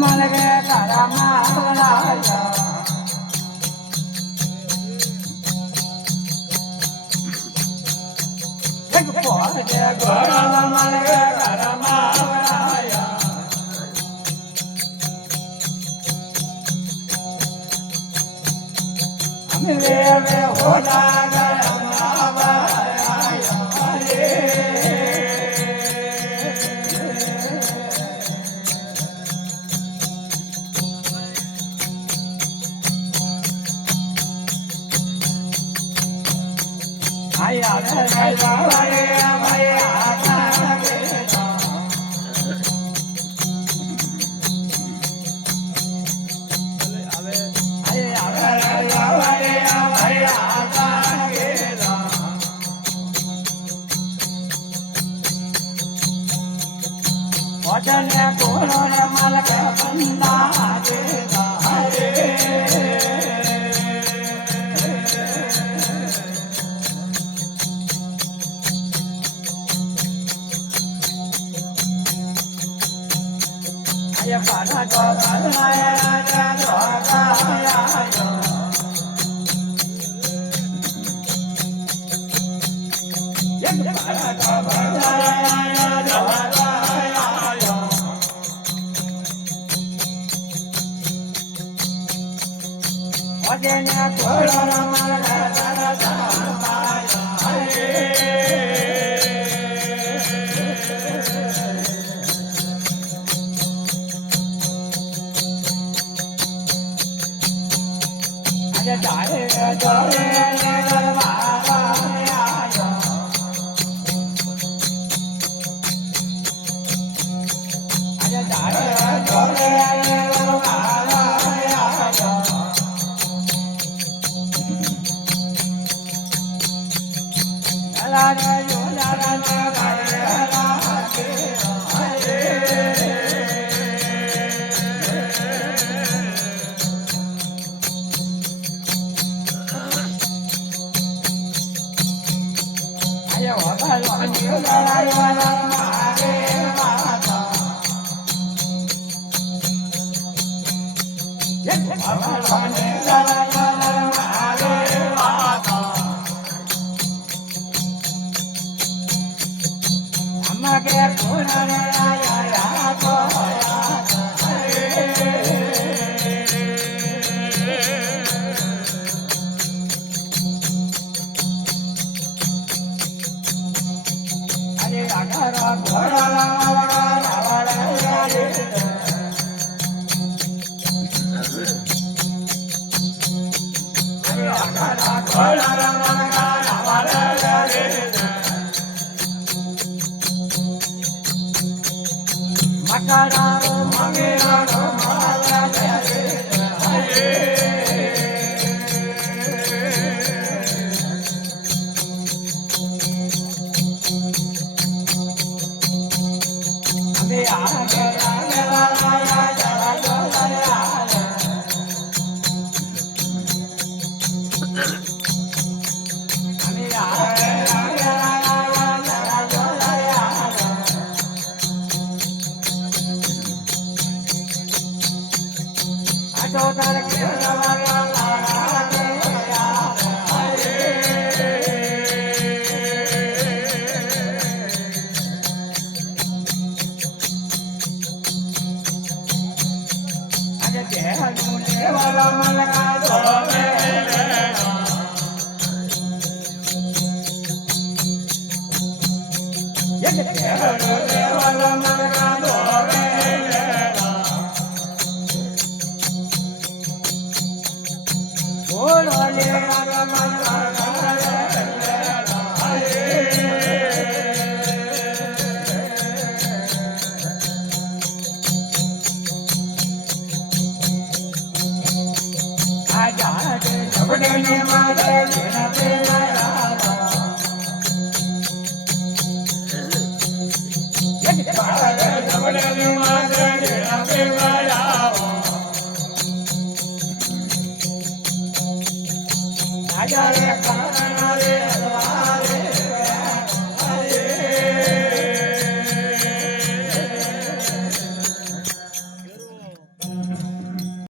मलगे करमावलाया एक पोजे गोरल मलगे करमावलाया हमले में होला करमावलाया भैया भैया भैया भैया वचन कोनो ने मलक बंदा देगा ये पाना को बनाया रे दोगाया यो ये पाना को बनाया रे दोगाया यो वजन कोड़ा मलगा दादा जाए जोरे दरबारा आयो अरे जाए जोरे दरबारा आयो ला रे यो ला रे ला Hare करणारे अद्वारे